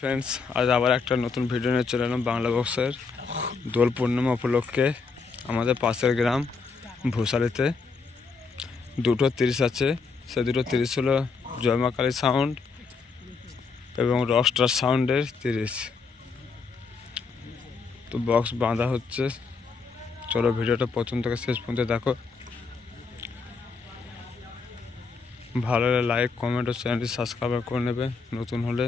Friends, আজ আবার একটা নতুন ভিডিও নিয়ে চলে এলাম বাংলা বক্সের দোল পূর্ণিমা উপলক্ষে। আমাদের পাশের গ্রাম ভূষালিতে 2:30 আছে, সে 2:30 হলো জয়মা কালী সাউন্ড এবং রকস্টার সাউন্ডের 30। তো বক্স বাঁধা হচ্ছে, চলো ভিডিওটা প্রথম থেকে শেষ পর্যন্ত দেখো। ভালো হলে লাইক, কমেন্ট ও চ্যানেলটি সাবস্ক্রাইব করে নেবে নতুন হলে।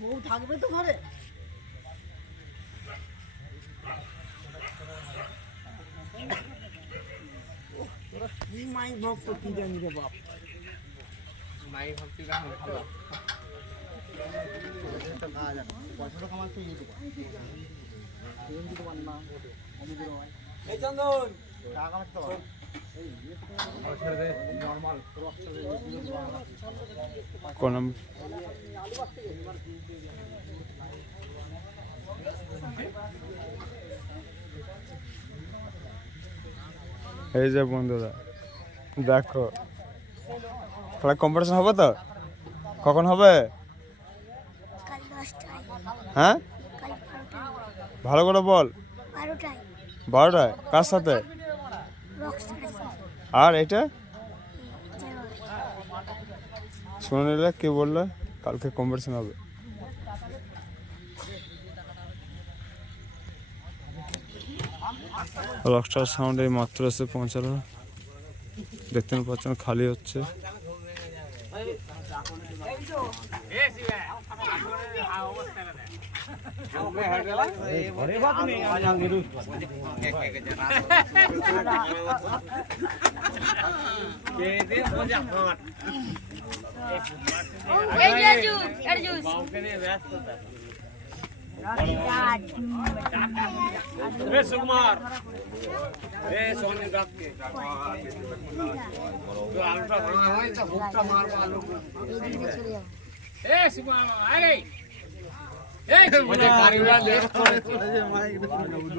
বউ থাকবে তো ঘরে। তোরা কি মাইক ভক্ত কি জানি রে বাপ। মাইক ভক্তি গান ভালো। এটা না জানো পয়সা কামাতে ইউটিউব না আমি দিও ভাই। এই চন্দন টাকা মারতে হবে। এই যে বন্ধুরা দেখো, খেলা কম্পিটিশন হবে তো? কখন হবে? হ্যাঁ ভালো করে বল। 12টায় কার সাথে? আর এটা শুনে নিলে কি বললো কালকে কম্পিটিশন হবে। রকস্টার সাউন্ড এই মাত্র এসে পৌঁছালো, দেখতে পাচ্ছেন খালি হচ্ছে। सुकुमार सोनी रात के तो आलूटा बना है तो भुट्टा मार आलू सुकुमार अरे मुझे गाड़ी वाला ले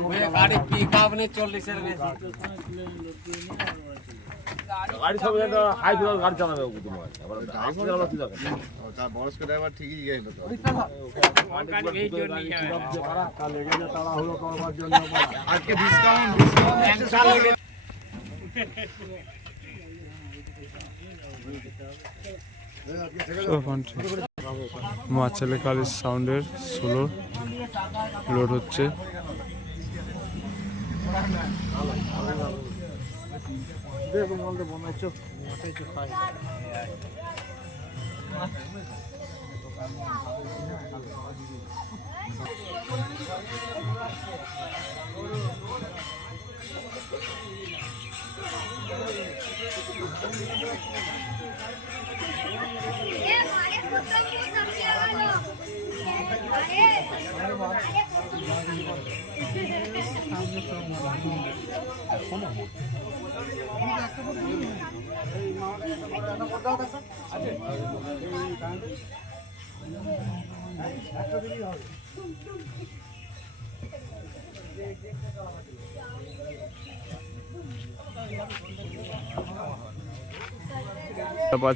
मुझे गाड़ी पिकअप ने 40 এর বেশি গাড়ি সব জায়গা হাই ফ্লোর গাড়ি চালাবে ও তোমার আবার ড্রাইভার চালাতে কি দরকার তার বয়স্ক ড্রাইভার ঠিকই গেল তো গাড়ি এই জন্য নিয়ে যারা কাল লেগে যা তাড়া হলো করবার জন্য আজকে ডিসকাউন্ট মা ছেলে কালী সাউন্ডের 16 লোড হচ্ছে। দেখো বলতে বনাইছো খাই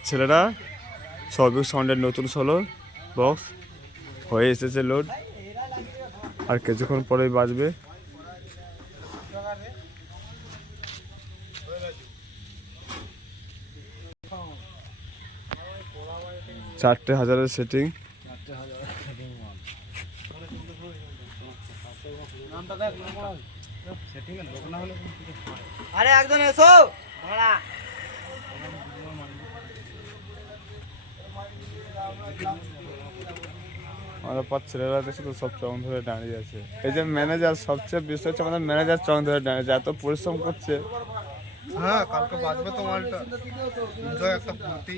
ছেলেরা সবিক সাউন্ডের নতুন 16 বক্স হয়ে এসেছে লোড, আর কিছুক্ষণ পরেই বাজবে। $4,000 সেটিং। আরে একজন এসো ভাড়া আমাদের পাঁচ ছেলেরা দেখছে তো সব চং ধরে দাঁড়িয়ে আছে। এই যে ম্যানেজার, সবচেয়ে বিষয় হচ্ছে আমাদের ম্যানেজার চং ধরে দাঁড়িয়ে আছে, এত পরিশ্রম করছে হ্যাঁ কালকে বাজবে তো মালটা এনজয় একটা ফুর্তি